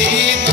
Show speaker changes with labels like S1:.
S1: You.